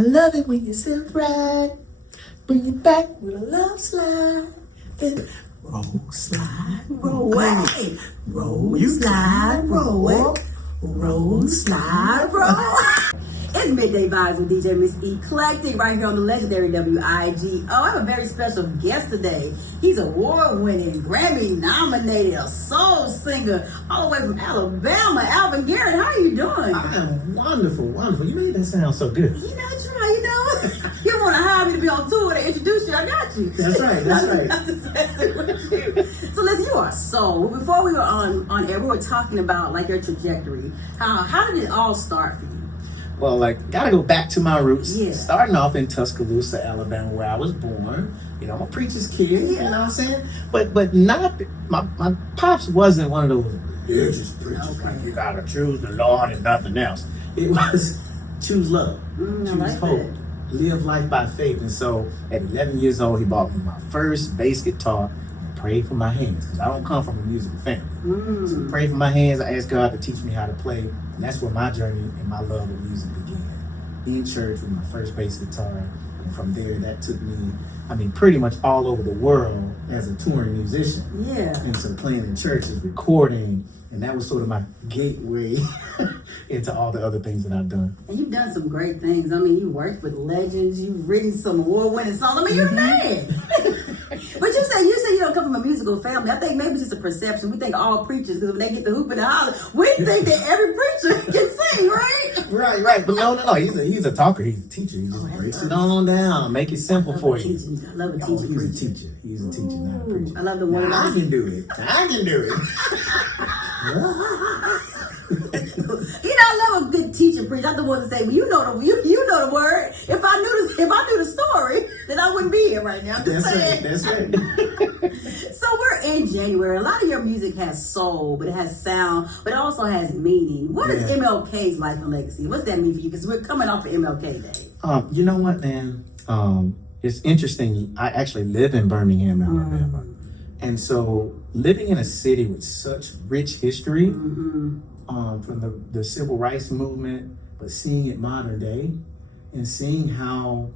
I love it when you sit right. Bring it back with a love slide. And roll, slide, roll. Hey, roll, you slide, roll. Roll, slide, roll. It's Midday Vibes with DJ Miss Eclectic right here on the legendary WIGO. I have a very special guest today. He's award-winning, Grammy Nominated, a soul singer all the way from Alabama. Alvin Garrett, how are you doing? I am wonderful. You made that sound so good. You know, you want to hire me to be on tour to introduce you, I got you. That's right. So listen, you are soul. Before we were on air, we were talking about like your trajectory. How did it all start for you? Well, gotta go back to my roots. Yeah. Starting off in Tuscaloosa, Alabama, where I was born. I'm a preacher's kid, you know what I'm saying? But not, my pops wasn't one of those religious preachers, Okay. like you gotta choose the Lord and nothing else. It was choose love, choose like hope, that. live life by faith. And so at 11 years old, he bought me my first bass guitar and prayed for my hands, because I don't come from a musical family. So I prayed for my hands. I asked God to teach me how to play, and that's where my journey and my love of music began. In church with my first bass guitar, and from there that took me, pretty much all over the world as a touring musician. Yeah. And so playing in churches, recording, and that was sort of my gateway into all the other things that I've done. And you've done some great things. You worked with legends. You've written some award-winning songs. You're the man. But you say you don't come from a musical family. I think maybe it's just a perception. We think all preachers, because when they get the hoop and the holler, we think that every preacher can sing, right? Right. But no. He's a talker. He's a teacher. He just breaks it on down, make it simple for you. I love a teacher. He's a teacher, not a preacher. I love the one. I can do it. I love a good teacher preacher. I'm the one to say, well, you know the word. If I knew the story, then I wouldn't be here right now. That's right. So we're in January. A lot of your music has soul, but it has sound, but it also has meaning. What is MLK's life and legacy? What's that mean for you? Because we're coming off of MLK Day. You know what, man? It's interesting. I actually live in Birmingham, Alabama. And so living in a city with such rich history, from the civil rights movement, but seeing it modern day and seeing how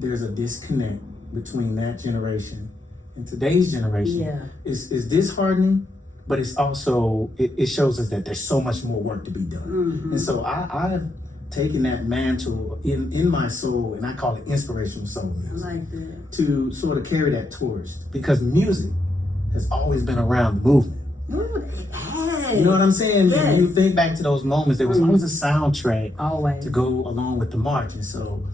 there's a disconnect between that generation and today's generation is disheartening, but it's also, it shows us that there's so much more work to be done. And so I've taken that mantle in my soul, and I call it inspirational soul music, I like that. to sort of carry that torch, because music has always been around the movement. You know what I'm saying? Yes. When you think back to those moments, there was always a soundtrack Always. to go along with the march. And so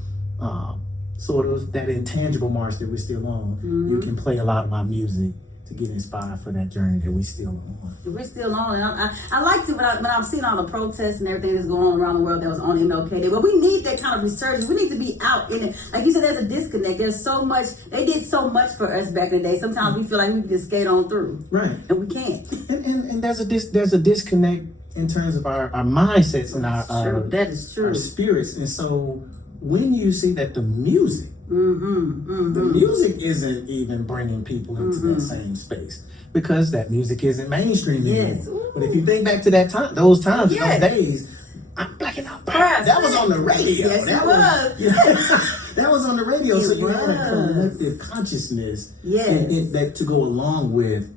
sort of that intangible march that we're still on, you can play a lot of my music to get inspired for that journey that we're still on. We're still on, and I liked it when I've seen all the protests and everything that's going on around the world that was on MLK Day. But we need that kind of resurgence. We need to be out in it. Like you said, there's a disconnect. There's so much. They did so much for us back in the day. Sometimes we feel like we can just skate on through, right? And we can't. And there's a disconnect in terms of our mindsets and that is true. our spirits. And so when you see that the music, the music isn't even bringing people into that same space, because that music isn't mainstream anymore. But if you think back to those times, in those days, I'm blacking out. That was on the radio. Yes, that was. That was on the radio. So you had a collective consciousness that to go along with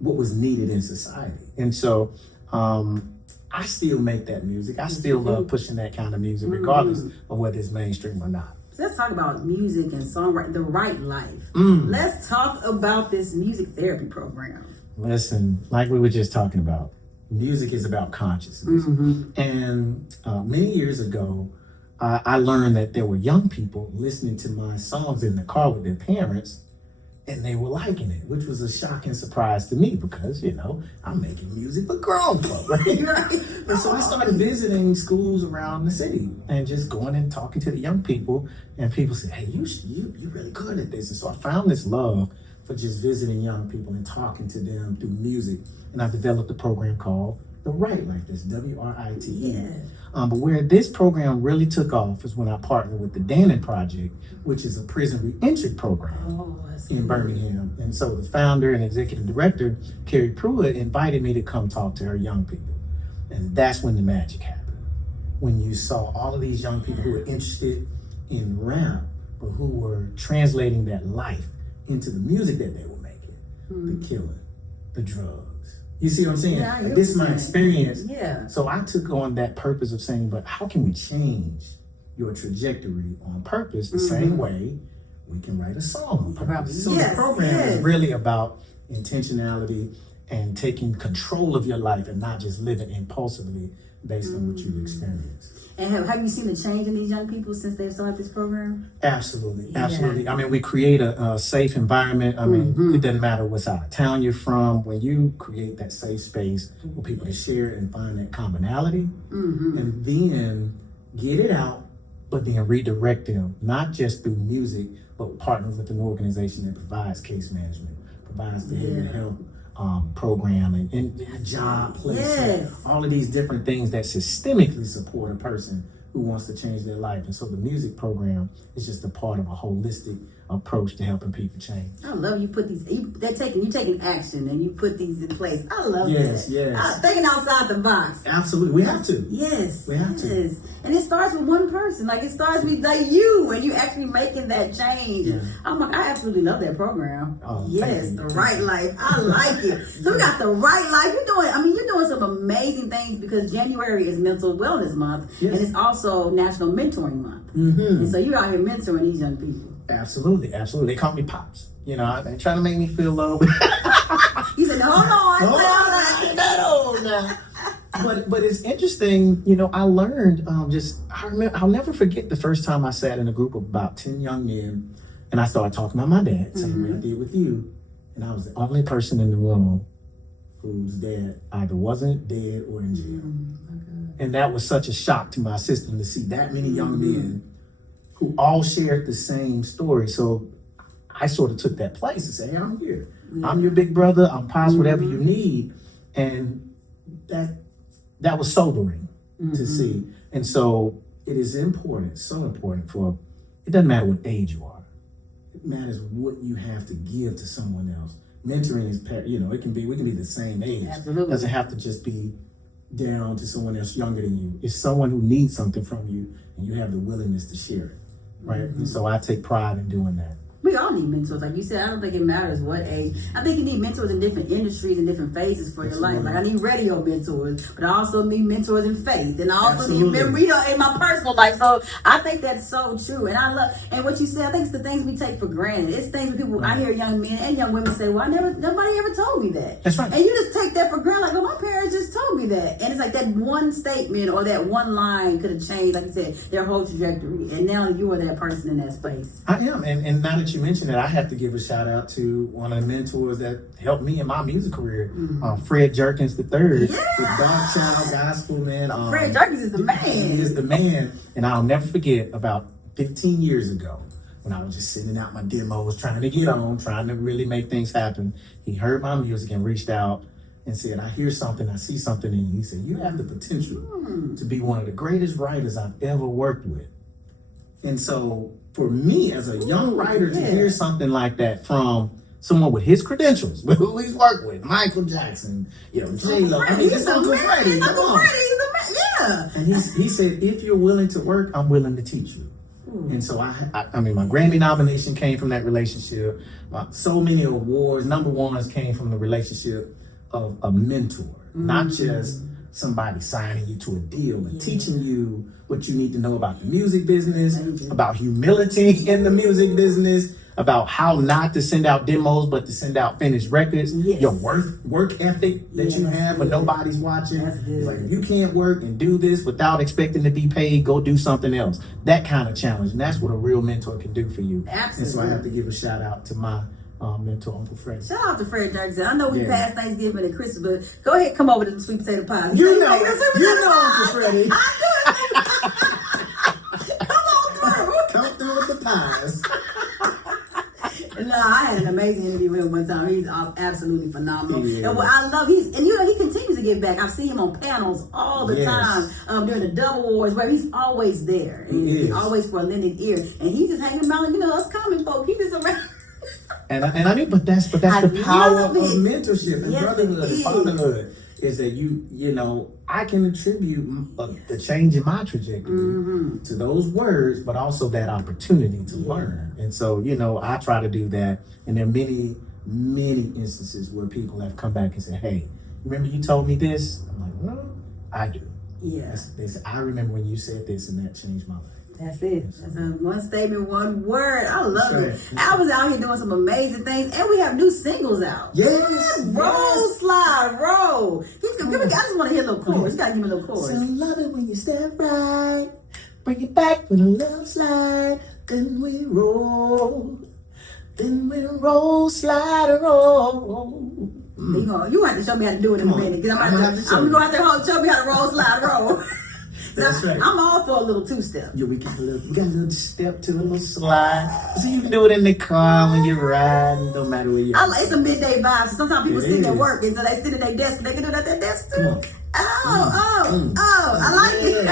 what was needed in society. And so I still make that music. I still love pushing that kind of music, regardless of whether it's mainstream or not. So let's talk about music and songwriting, the right life. Let's talk about this music therapy program. Listen, like we were just talking about, music is about consciousness. And many years ago, I learned that there were young people listening to my songs in the car with their parents, and they were liking it, which was a shocking surprise to me, because, I'm making music for grown folk, right? And so I started visiting schools around the city and just going and talking to the young people, and people said, hey, you're really good at this. And so I found this love for just visiting young people and talking to them through music. And I developed a program called The Right Life. That's WRITE. But where this program really took off is when I partnered with the Dannon Project, which is a prison reentry program in Birmingham. And so the founder and executive director, Carrie Pruitt, invited me to come talk to her young people. And that's when the magic happened. When you saw all of these young people who were interested in rap, but who were translating that life into the music that they were making. The killing, the drugs. You see what I'm saying? Yeah, like, this is my experience. Yeah. So I took on that purpose of saying, but how can we change your trajectory on purpose the same way we can write a song on purpose? So the program is really about intentionality and taking control of your life and not just living impulsively based on what you've experienced. And have you seen the change in these young people since they've started this program? Absolutely. I mean, we create a safe environment. I mean, it doesn't matter what side of town you're from. When you create that safe space for people to share and find that commonality, and then get it out, but then redirect them, not just through music, but partner with an organization that provides case management, provides behavioral health program and job placement, all of these different things that systemically support a person who wants to change their life. And so the music program is just a part of a holistic approach to helping people change. I love you put these, you taking action and you put these in place. I love that. Yes. Thinking outside the box. Absolutely. We have to. Yes. We have to. And it starts with one person. Like, it starts with like you and you actually making that change. Yeah. I'm like, I absolutely love that program. Oh, yes, the right life. I like it. So we got the right life. You're doing some amazing things because January is Mental Wellness Month and it's also National Mentoring Month. And so you're out here mentoring these young people. Absolutely. They call me Pops. You know, they try to make me feel low. You said, hold on. I ain't that old now. But it's interesting, you know, I learned I'll never forget the first time I sat in a group of about 10 young men and I started talking about my dad, same way I did with you. And I was the only person in the room whose dad either wasn't dead or in jail. And that was such a shock to my system to see that many young men who all shared the same story. So I sort of took that place and said, hey, I'm here. I'm your big brother. I'm Pops, whatever you need. And that was sobering to see. And so it is important, so important it doesn't matter what age you are. It matters what you have to give to someone else. Mentoring is, we can be the same age. Absolutely. It doesn't have to just be down to someone else younger than you. It's someone who needs something from you and you have the willingness to share it, right? And so I take pride in doing that. We all need mentors. Like you said, I don't think it matters what age. I think you need mentors in different industries and different phases for your life. Like I need radio mentors, but I also need mentors in faith. And I also need in my personal life. So I think that's so true. And I love, and what you said, I think it's the things we take for granted. It's things that people, I hear young men and young women say, well, nobody ever told me that. That's right. And you just take that for granted. Like, well, my parents just told me that. And it's like that one statement or that one line could have changed, like you said, their whole trajectory. And now you are that person in that space. I am. And now that you mentioned it, I have to give a shout out to one of the mentors that helped me in my music career, Fred Jerkins III, the Dark Child Gospel, man. Fred Jerkins is the man. He is the man. And I'll never forget about 15 years ago when I was just sending out my demos, trying to get on, trying to really make things happen. He heard my music and reached out and said, I hear something, I see something in you. He said, you have the potential to be one of the greatest writers I've ever worked with. And so for me as a young writer to hear something like that from someone with his credentials, with who he's worked with, Michael Jackson, J-Lo, I mean, it's Uncle Freddie, come on. And he said, if you're willing to work, I'm willing to teach you. And so I mean, my Grammy nomination came from that relationship. So many awards, number ones came from the relationship of a mentor, not just somebody signing you to a deal and teaching you what you need to know about the music business, about humility in the music business, about how not to send out demos, but to send out finished records, your work ethic that you have, but nobody's watching. Like, if you can't work and do this without expecting to be paid, go do something else. That kind of challenge. And that's what a real mentor can do for you. Absolutely. And so I have to give a shout out to my mentor, Uncle Fred. Shout out to Fred Jerkins. I know we passed Thanksgiving and Christmas, but go ahead, come over to the sweet potato pie. You know Uncle Freddie. Come through with the pies. No, I had an amazing interview with him one time. He's absolutely phenomenal. Yeah. And what I love, he continues to give back. I see him on panels all the time during the Double Awards, where he's always there. He's always for a lending ear, and he's just hanging around. Us common folk, he just around. And I mean, but that's the power of mentorship and brotherhood and fatherhood. is that you know, I can attribute the change in my trajectory to those words, but also that opportunity to learn. And so, you know, I try to do that. And there are many, many instances where people have come back and said, hey, remember you told me this? I'm like, well, I do. Yeah. They said, I remember when you said this and that changed my life. That's it. That's one statement, one word. I love it. I was out here doing some amazing things, and we have new singles out. Yes. Roll, slide, roll. I just want to hear a little chorus. You gotta give me a little chorus. So I love it when you step right, bring it back with a little slide, then we roll. Then we roll, slide, roll. You have to show me how to do it in a minute, because I'm gonna go out there and show me how to roll, slide, roll. That's right. I'm all for a little two-step. Yeah, we got a little step to a little slide. So you can do it in the car when you're riding, no matter where you're. It's a midday vibe. So sometimes people sit at work, and so they sit at their desk, and they can do it at their desk too. I like it.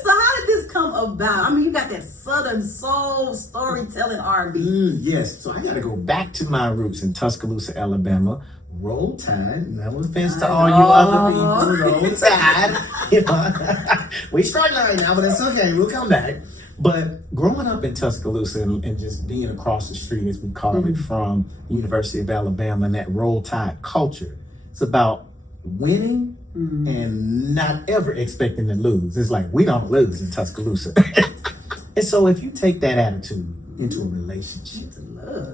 So how did this come about? I mean, you got that Southern soul storytelling R&B. Yes. So I got to go back to my roots in Tuscaloosa, Alabama. Roll Tide. No offense to all you other people. Roll Tide. You know, we struggling right now, but it's okay. We'll come back. But growing up in Tuscaloosa and just being across the street, as we call it, from University of Alabama, and that Roll Tide culture, it's about winning and not ever expecting to lose. It's like we don't lose in Tuscaloosa. And so if you take that attitude into a relationship,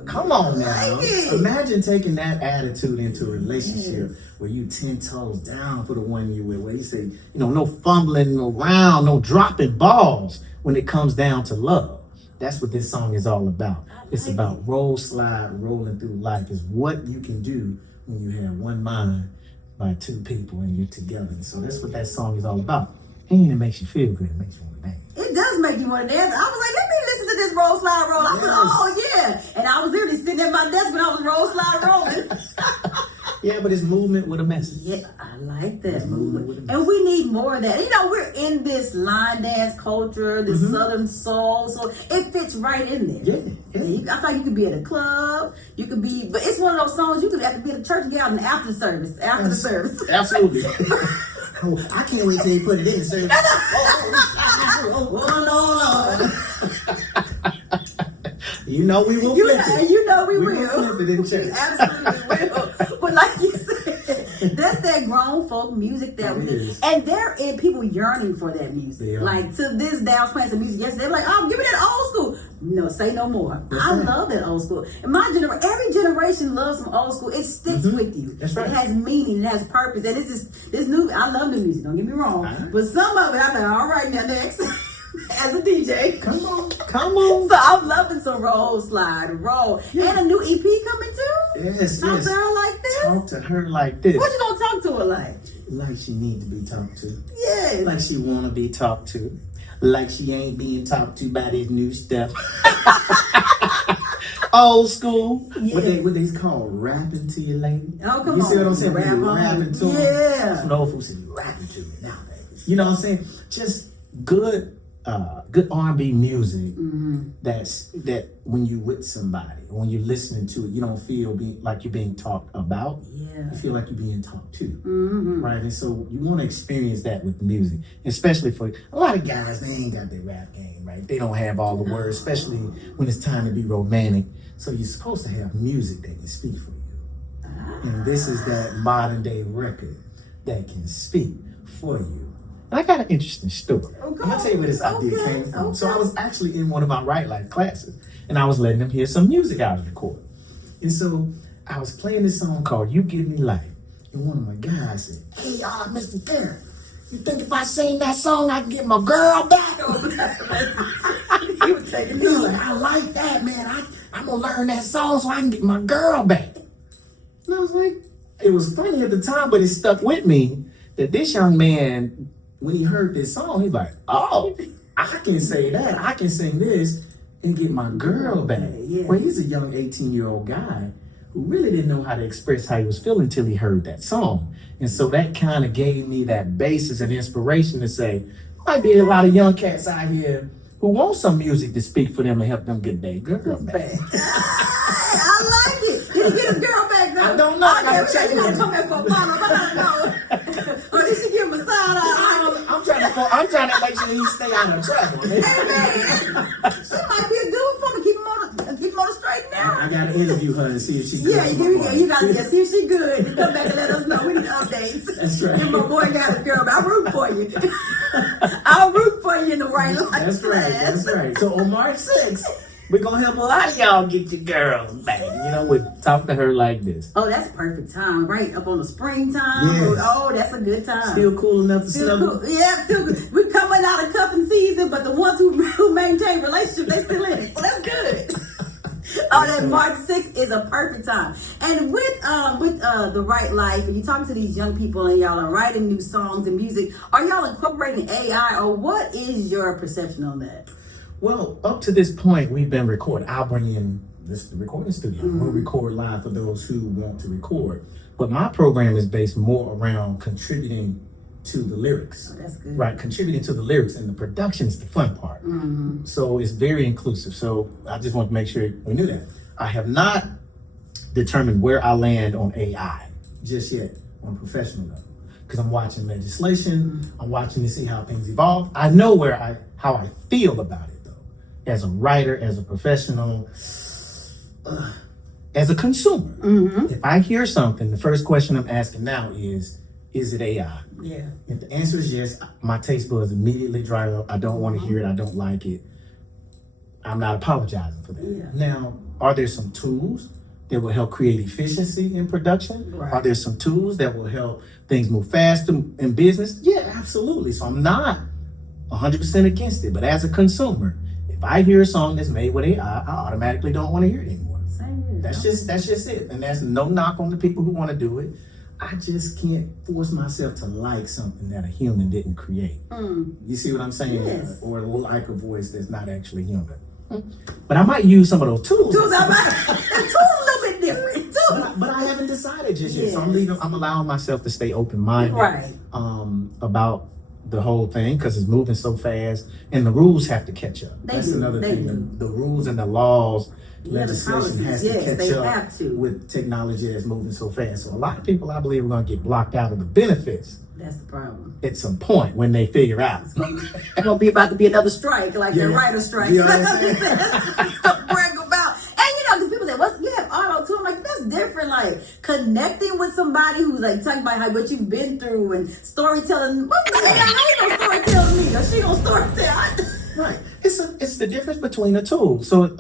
come on now. Imagine taking that attitude into a relationship where you 10 toes down for the one you with, where you say, you know, no fumbling around, no dropping balls when it comes down to love. That's what this song is all about. It's about roll, slide, rolling through life. Is what you can do when you have one mind by two people and you're together. And so that's what that song is all about. And it makes you feel good. It makes you want to dance. It does make you want to dance. I was like, let me listen to this roll, slide, roll. I said, oh, yeah. And I was literally sitting at my desk when I was roll, slide, rolling. Yeah, but it's movement with a message. Yeah, I like that movement. And we need more of that. You know, we're in this line dance culture, this Southern soul, so it fits right in there. Yeah. I thought you could be at a club, you could be, but it's one of those songs you could have to be at a church and get out in after the service. Absolutely. I can't wait till you put it in the service. You know we will flip it. You know we will flip it in church. Absolutely will. But like you said, that's that grown folk music that we do. And there are people yearning for that music. Like to this day, I was playing some music yesterday. They're like, oh, give me that old school. No, say no more. I love that old school. And every generation loves some old school. It sticks with you. That's right. It has meaning. It has purpose. And it's just this new. I love new music. Don't get me wrong. But some of it, I'm like, all right, now next. As a DJ, come on. So I'm loving some roll, slide, roll, and a new EP coming too. Yes, Talk to her like this. Talk to her like this. What you gonna talk to her like? Like she need to be talked to. Yes. Like she wanna be talked to. Like she ain't being talked to by this new stuff. Old school. Yes. What they call rapping to you, lady. Oh, come on. You see what I'm saying? Rapping to yeah. That's what old folks say. You rapping to me now, baby. You know what I'm saying? Just good R&B music that when you with somebody, when you're listening to it, you don't feel like you're being talked about. Yeah. You feel like you're being talked to. Right? And so you want to experience that with music, especially for a lot of guys, they ain't got their rap game, right? They don't have all the words, especially when it's time to be romantic. So you're supposed to have music that can speak for you. And this is that modern day record that can speak for you. And I got an interesting story. I'm gonna tell you where this idea came from. So I was actually in one of my Right Life classes, and I was letting them hear some music out of the court. And so I was playing this song called "You Give Me Life," and one of my guys said, "Hey, Mr. Garrett, you think if I sing that song, I can get my girl back?" He was taking me like, "I like that, man. I'm gonna learn that song so I can get my girl back." And I was like, it was funny at the time, but it stuck with me that this young man, when he heard this song, he's like, oh, I can say that. I can sing this and get my girl back. Yeah. Well, he's a young 18-year-old guy who really didn't know how to express how he was feeling until he heard that song. And so that kind of gave me that basis and inspiration to say, might be a lot of young cats out here who want some music to speak for them and help them get their girl back. I like it. Did he get his girl back though? I don't know. I Yeah, we gotta come back for a follow-up. I don't know. Or did she give him a side eye? I'm trying to make sure he stay out of trouble. Hey, man. She might be a good one for me. Keep him on the straight now. I gotta interview her and see if she good. Yeah, you gotta see if she good. You come back and let us know. We need updates. That's right. If my boy got a girl, I'll root for you. I'll root for you in the right life. That's right. That's right. So on March 6th, we're gonna help a lot of y'all get your girls back. We talk to her like this. Oh, that's perfect time, right up on the springtime. Yes. Oh, that's a good time. Still cool enough to Still snuggle. cool. Yeah, still good. We're coming out of cuffing season, but the ones who maintain relationships, they still in it. So that's good. Oh, that March 6th is a perfect time. And with the right life, and you talk to these young people and y'all are writing new songs and music, are y'all incorporating AI, or what is your perception on that? Well, up to this point, we've been recording. I'll bring in the recording studio. We'll record live for those who want to record. But my program is based more around contributing to the lyrics. Oh, that's good. Right, contributing to the lyrics, and the production is the fun part. So it's very inclusive. So I just want to make sure we knew that. I have not determined where I land on AI just yet on a professional level, because I'm watching legislation. I'm watching to see how things evolve. I know how I feel about it, though, as a writer, as a professional, as a consumer. If I hear something, the first question I'm asking now is it AI? Yeah. If the answer is yes, my taste buds immediately dry up. I don't want to hear it. I don't like it. I'm not apologizing for that. Yeah. Now, are there some tools that will help create efficiency in production? Right. Are there some tools that will help things move faster in business? Yeah, absolutely. So I'm not 100% against it. But as a consumer, if I hear a song that's made with AI, I automatically don't want to hear it anymore. Same here. That's just it. And that's no knock on the people who want to do it. I just can't force myself to like something that a human didn't create. You see what I'm saying? Yes. Or like a voice that's not actually human. But I might use some of those tools. Tools a little bit different. But I haven't decided just yet. So I'm allowing myself to stay open-minded Right. About the whole thing, because it's moving so fast, and the rules have to catch up. They That's do. another They thing. do. The rules and the laws, Yeah, the legislation has policies, to catch they up have to. with technology that's moving so fast. So a lot of people, I believe, are going to get blocked out of the benefits That's the problem. at some point when they figure out. It's gonna be about to be another strike, like the Yeah. writer's strike. You know what I'm saying? Stuff to brag about. And because people say, "What's you have auto tune?" I'm like, that's different. Like connecting with somebody who's like talking about what you've been through and storytelling. What's the AI? How you gonna storytell me? Or she gonna storytell? Right. It's the difference between the two. So,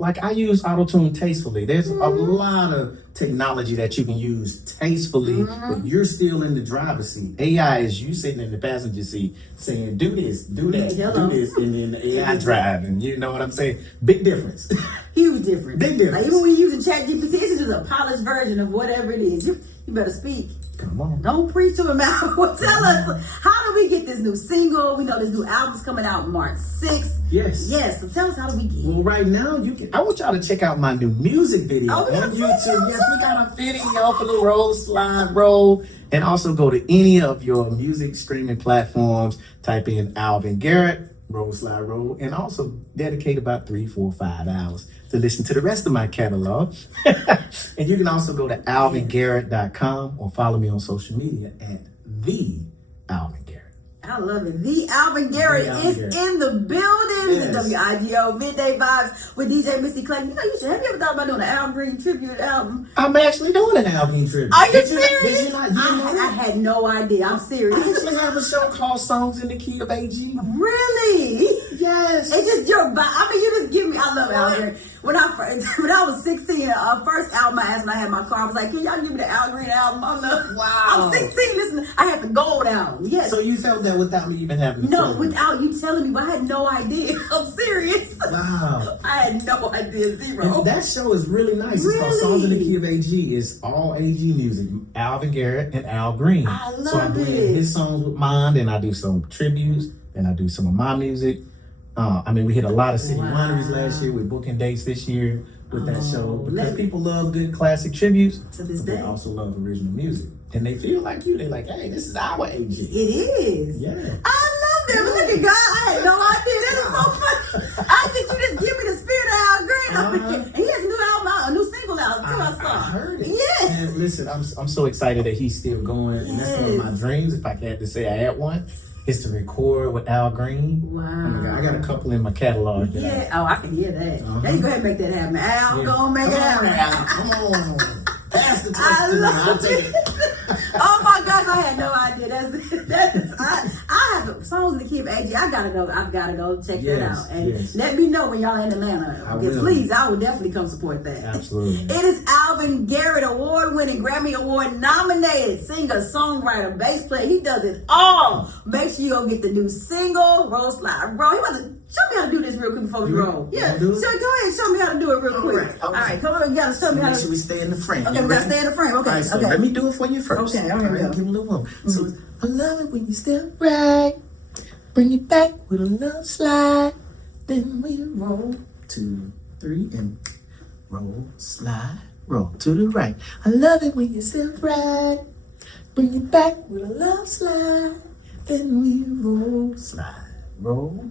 like I use auto-tune tastefully. There's a lot of technology that you can use tastefully, but you're still in the driver's seat. AI is you sitting in the passenger seat saying, do this, do that, Hello. do this, and then the AI driving. You know what I'm saying? Big difference. Huge difference. Big difference. Like even when you're using ChatGPT, it's just a polished version of whatever it is. You better speak. Come on. Don't preach to him out. Well, tell us, how do we get this new single? We know this new album's coming out March 6th. Yes. Yes. So tell us, how do we get it? Well, right now, I want y'all to check out my new music video Oh, we got on a YouTube. video, Yes, we got a video for the roll, slide, roll. And also go to any of your music streaming platforms, type in Alvin Garrett, roll, slide, roll, and also dedicate about 3, 4, 5 hours to listen to the rest of my catalog. And you can also go to alvingarrett.com or follow me on social media at the Alvin Garrett. I love it. The Alvin Garrett is in the building. Yes. The WIGO Midday Vibes with DJ Missy Eclectic. You ever thought about doing an Al Green tribute album? I'm actually doing an Alvin tribute. Are you Did serious? Did you not? You know I had no idea. I'm I serious. actually have a show called Songs in the Key of AG. Really? Yes. It's just your vibe. I mean, you just give me. I love Al Green. When I was 16, first album I asked when I had my car, I was like, "Can y'all give me the Al Green album?" I'm 16. Listen, I had the gold album. Yes. So you felt that without me even having No, told without you telling me, but I had no idea. I'm serious. Wow. I had no idea, zero. And that show is really nice. It's called Songs in the Key of AG. It's all AG music. Alvin Garrett and Al Green. I love so I blend it. his songs with mine, and I do some tributes, and I do some of my music. We hit a lot of city wineries last year. We're booking dates this year with that show because people love good classic tributes. To this but they day. also love original music. And they feel like you. They're like, hey, this is our AG. It is. Yeah. I love that. Look at God. I had no idea. That is so funny. I think you just give me the spirit of Al Green. And he has a new album out, a new single out too. I saw. I heard it. Yes. And listen, listen, I'm so excited that he's still going, and that's one of my dreams. If I had to say I had one, is to record with Al Green. Wow. Oh my God, I got a couple in my catalog. Yeah. Oh, I can hear that. Yeah, you go ahead and make that happen. Al, go and make it happen. Al, come on. Pass the test I to me. love I'll take it. Oh my gosh, I had no idea. I have songs in the key of AG. I gotta go check that out. And let me know when y'all in Atlanta. Because please, I will definitely come support that. Absolutely. It is Alvin Garrett, award-winning, Grammy Award nominated singer, songwriter, bass player. He does it all. Make sure you go get the new single, Roll Slide Roll. He about to show me how to do this real quick before we roll. Yeah. So go ahead and show me how to do it real quick. All right, come on, you gotta show me how to. Make sure we stay in the frame. Okay, we gotta stay in the frame. Okay, All right, so let me do it for you first. Okay, all here we right, go. give me a little moment. So I love it when you step right, bring it back with a love slide, then we roll 2, 3 and roll, slide, roll to the right. I love it when you step right, bring it back with a love slide, then we roll, slide, roll,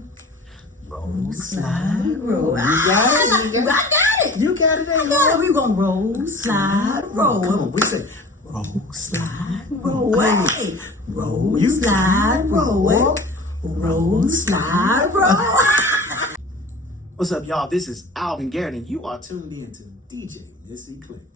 slide, roll. You got it. I got it. You got it. I got it. We gonna roll, slide, roll. Come on, we say roll, slide, roll. Hey. Roll, You slide, roll. Roll, slide, roll. What's up, y'all? This is Alvin Garrett, and you are tuned in to DJ Eclectic.